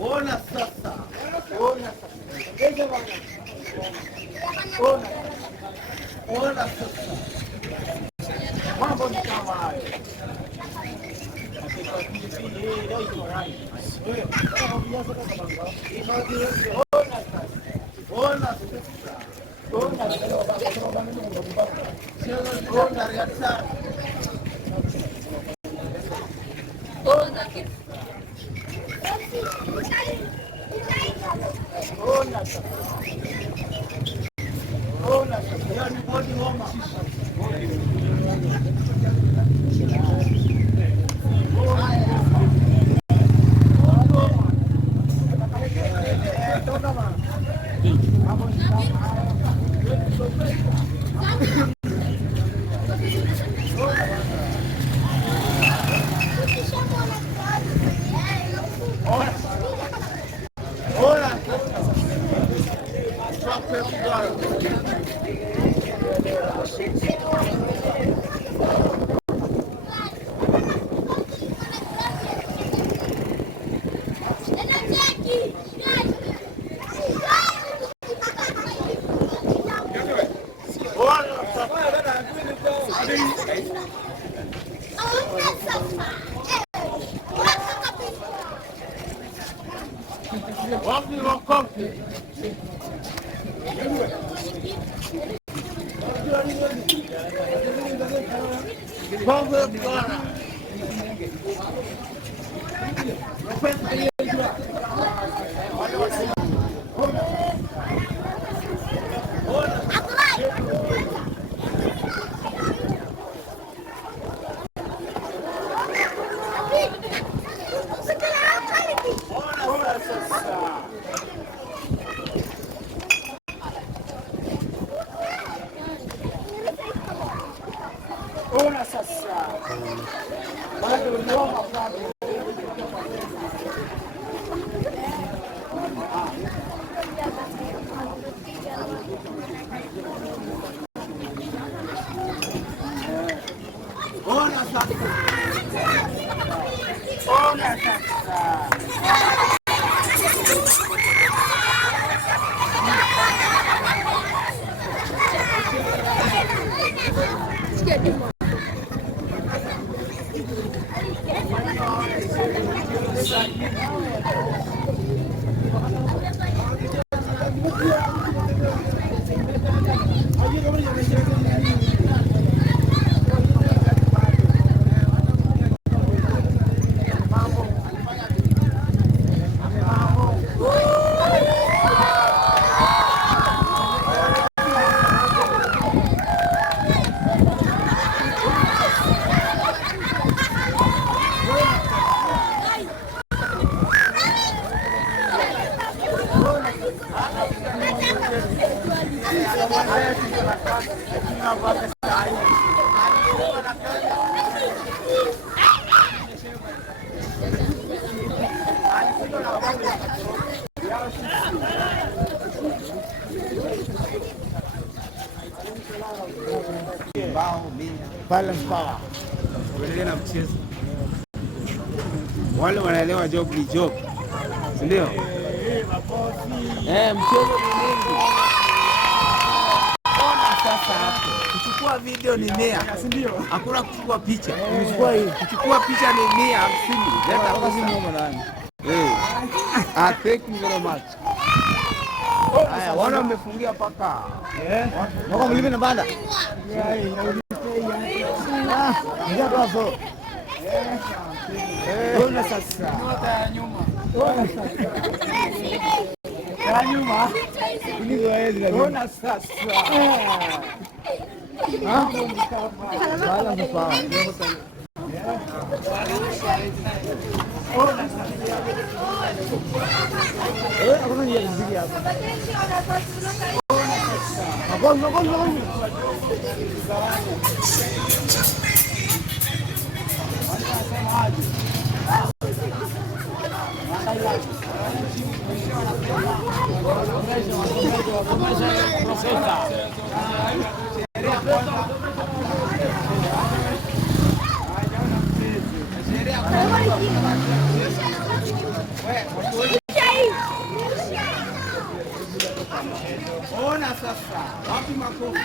Ona sasa, ona sasa, mambo ni kama hayo. Ona sasa. Bado ngoma bado. Ona sasa. Ona sasa. Balance power. Uendelee na mchezo. Wale wanaelewa job ni job. Si ndio? Mchezo ni mingi. Ona sasa hapo. Kuchukua video ni 100, si ndio? Hakuna kuchukua picha. Kuchukua hii. Kuchukua picha ni 150. Leta kwa simu huko ndani. Thank you very much. Haya, wana wamefungia paka. Wako mlime na banda. Ona sasa. Ona sasa. la nyuma. Ona sasa. Ona sasa, wapi makofi?